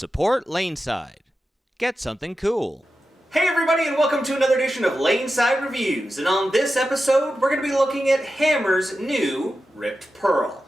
Support Laneside. Get something cool. Hey everybody, and welcome to another edition of Laneside Reviews. And on this episode, we're going to be looking at Hammer's new Ripped Pearl.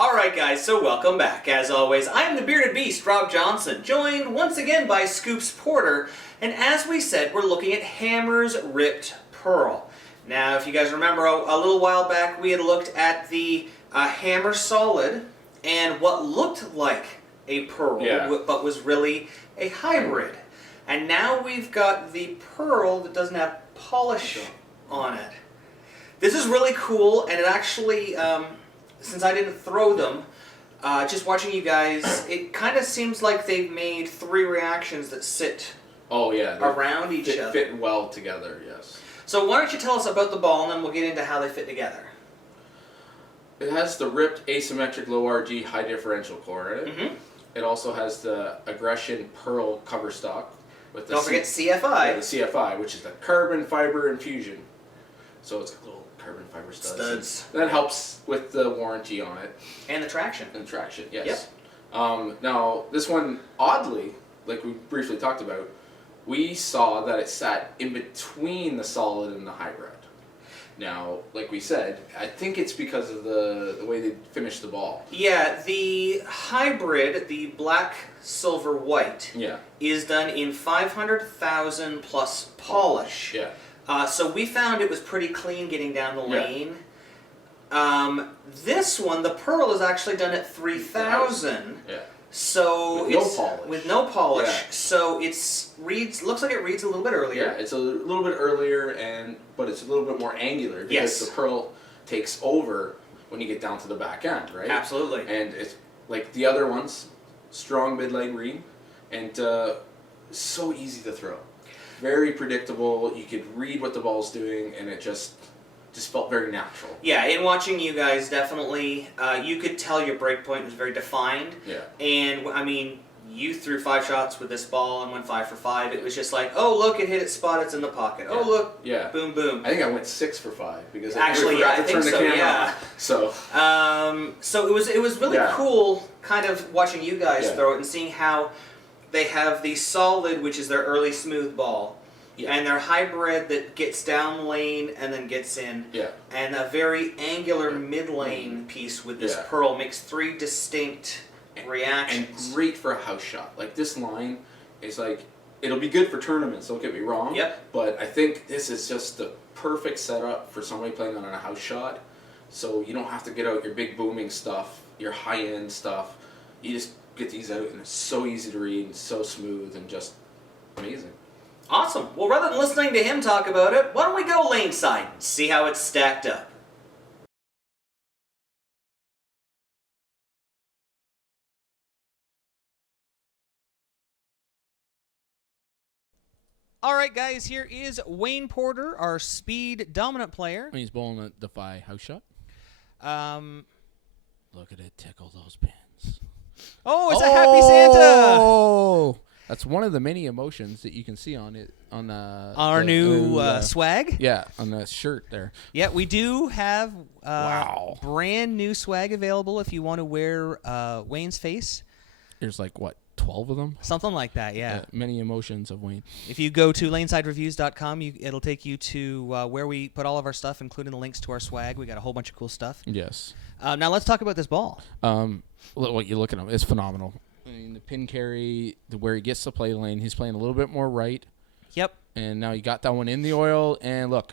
Alright guys, so welcome back. As always, I am the Bearded Beast, Rob Johnson, joined once again by Scoops Porter, and as we said, we're looking at Hammer's Ripped Pearl. Now, if you guys remember, a little while back, we had looked at the Hammer Solid, and what looked like a pearl, but was really a hybrid. And now we've got the pearl that doesn't have polish on it. This is really cool, and it actually... since I didn't throw them, just watching you guys, it kind of seems like they've made three reactions that sit around each other. Fit well together, yes. So why don't you tell us about the ball, and then we'll get into how they fit together. It has the ripped asymmetric low RG high differential core in it. Mm-hmm. It also has the Aggression Pearl cover stock. With the Don't forget CFI. Yeah, the CFI, which is the carbon fiber infusion. So it's a little carbon fiber studs. That helps with the warranty on it. And the traction. And traction, yes. Yep. Now, this one, oddly, like we briefly talked about, we saw that it sat in between the solid and the hybrid. Now, like we said, I think it's because of the way they finished the ball. Yeah, the hybrid, the black, silver, white, is done in 500,000 plus polish. Yeah. So we found it was pretty clean getting down the lane. This one, the Pearl, is actually done at 3,000. Yeah. So with no polish. With no polish. Yeah. So looks like it reads a little bit earlier. Yeah, it's a little bit earlier, but it's a little bit more angular because the Pearl takes over when you get down to the back end, right? Absolutely. And it's like the other ones, strong mid-leg read, and so easy to throw. Very predictable. You could read what the ball's doing, and it just felt very natural. Yeah, in watching you guys, definitely, you could tell your break point was very defined. Yeah. And, I mean, you threw 5 shots with this ball and went 5 for 5. It was just like, oh, look, it hit its spot, it's in the pocket. Oh, look, boom, boom. I think I went 6 for 5 because actually, I forgot to turn the camera on. So it was really cool kind of watching you guys throw it and seeing how they have the solid, which is their early smooth ball, and their hybrid that gets down lane and then gets in, and a very angular mid-lane piece with this Pearl makes 3 distinct reactions. And great for a house shot. Like, this line is like, it'll be good for tournaments, don't get me wrong, but I think this is just the perfect setup for somebody playing on a house shot, so you don't have to get out your big booming stuff, your high-end stuff. You just get these out, and it's so easy to read and so smooth and just amazing. Awesome. Well, rather than listening to him talk about it, why don't we go laneside and see how it's stacked up? Alright guys, here is Wayne Porter, our speed dominant player. He's bowling a Defy house shot. Look at it tickle those pins. Oh, it's a Happy Santa! Oh, that's one of the many emotions that you can see on it on our new swag. Yeah, on the shirt there. Yeah, we do have brand new swag available if you want to wear Wayne's face. There's like what, 12 of them? Something like that, yeah. Many emotions of Wayne. If you go to lanesidereviews.com, it'll take you to where we put all of our stuff, including the links to our swag. We got a whole bunch of cool stuff. Yes. Now let's talk about this ball. What you look at him, it's phenomenal. I mean, the pin carry, where he gets to play lane, he's playing a little bit more right. Yep. And now you got that one in the oil, and look,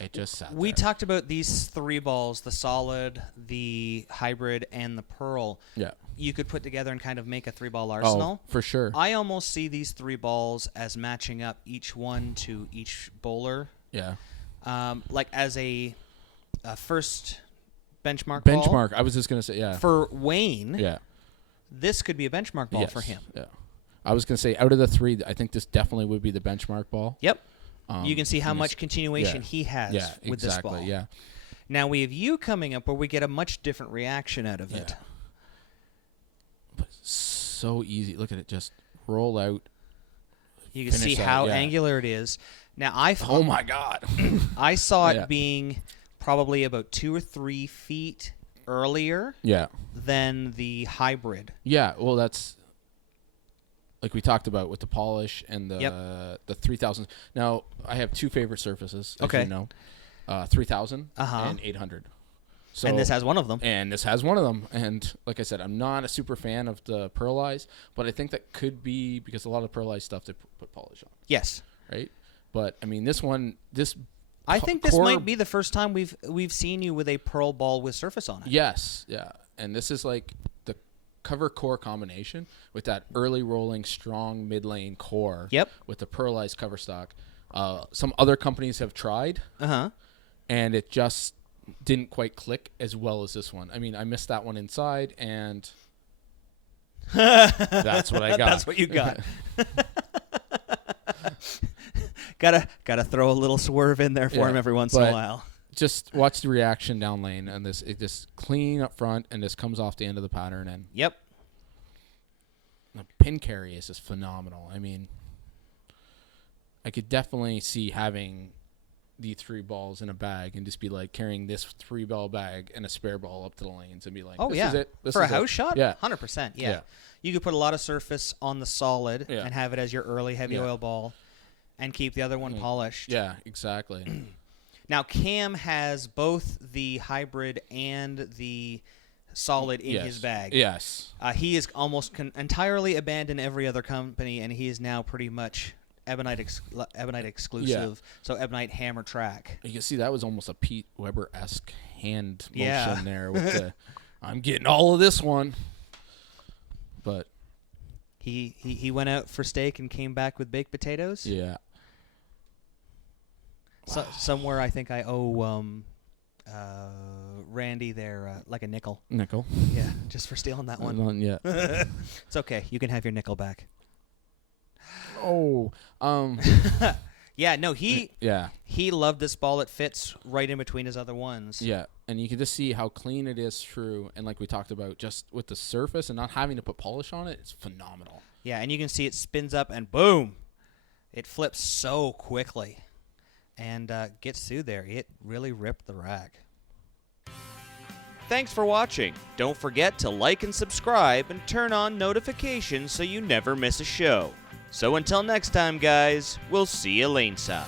it just sat We talked about these 3 balls, the solid, the hybrid, and the pearl. Yeah. You could put together and kind of make a 3-ball arsenal. Oh, for sure. I almost see these 3 balls as matching up each one to each bowler. Yeah. Like as a first benchmark ball. I was just going to say, yeah. For Wayne. Yeah. this could be a benchmark ball for him. Yeah. I was going to say, out of the 3, I think this definitely would be the benchmark ball. Yep. You can see how much continuation he has with this ball. Yeah. Now we have you coming up where we get a much different reaction out of it. But so easy. Look at it. Just roll out. You can see how angular it is. Now oh my God. I saw it being probably about 2 or 3 feet earlier than the hybrid. Yeah, well, that's like we talked about with the polish and the 3000. Now, I have 2 favorite surfaces, as you know, 3000 and 800. So, and this has one of them. And like I said, I'm not a super fan of the pearlized, but I think that could be because a lot of pearlized stuff they put polish on. Yes. Right? But, I mean, I think this might be the first time we've seen you with a pearl ball with surface on it. Yes, yeah. And this is like the cover core combination with that early rolling, strong mid-lane core with the pearlized cover stock. Some other companies have tried, and it just didn't quite click as well as this one. I mean, I missed that one inside, and that's what I got. That's what you got. Gotta throw a little swerve in there for him every once in a while. Just watch the reaction down lane, and it just clean up front, and this comes off the end of the pattern, and the pin carry is just phenomenal. I mean, I could definitely see having the 3 balls in a bag and just be like carrying this 3-ball bag and a spare ball up to the lanes and be like, this is it. For a house shot? 100%. Yeah. You could put a lot of surface on the solid and have it as your early heavy oil ball. And keep the other one polished. Yeah, exactly. Now, Cam has both the hybrid and the solid in his bag. Yes. He is almost entirely abandoned every other company, and he is now pretty much Ebonite exclusive, so Ebonite hammer track. You can see that was almost a Pete Weber-esque hand motion there with the, I'm getting all of this one. But he went out for steak and came back with baked potatoes. Yeah. So, somewhere I think I owe Randy there like a nickel. Nickel. Yeah, just for stealing that one. Yeah. It's okay. You can have your nickel back. Oh. Yeah. No. He loved this ball. It fits right in between his other ones. Yeah, and you can just see how clean it is through, and like we talked about, just with the surface and not having to put polish on it, it's phenomenal. Yeah, and you can see it spins up and boom, it flips so quickly, and gets through there. It really ripped the rack. Thanks for watching. Don't forget to like and subscribe and turn on notifications so you never miss a show. So until next time, guys, we'll see you laneside.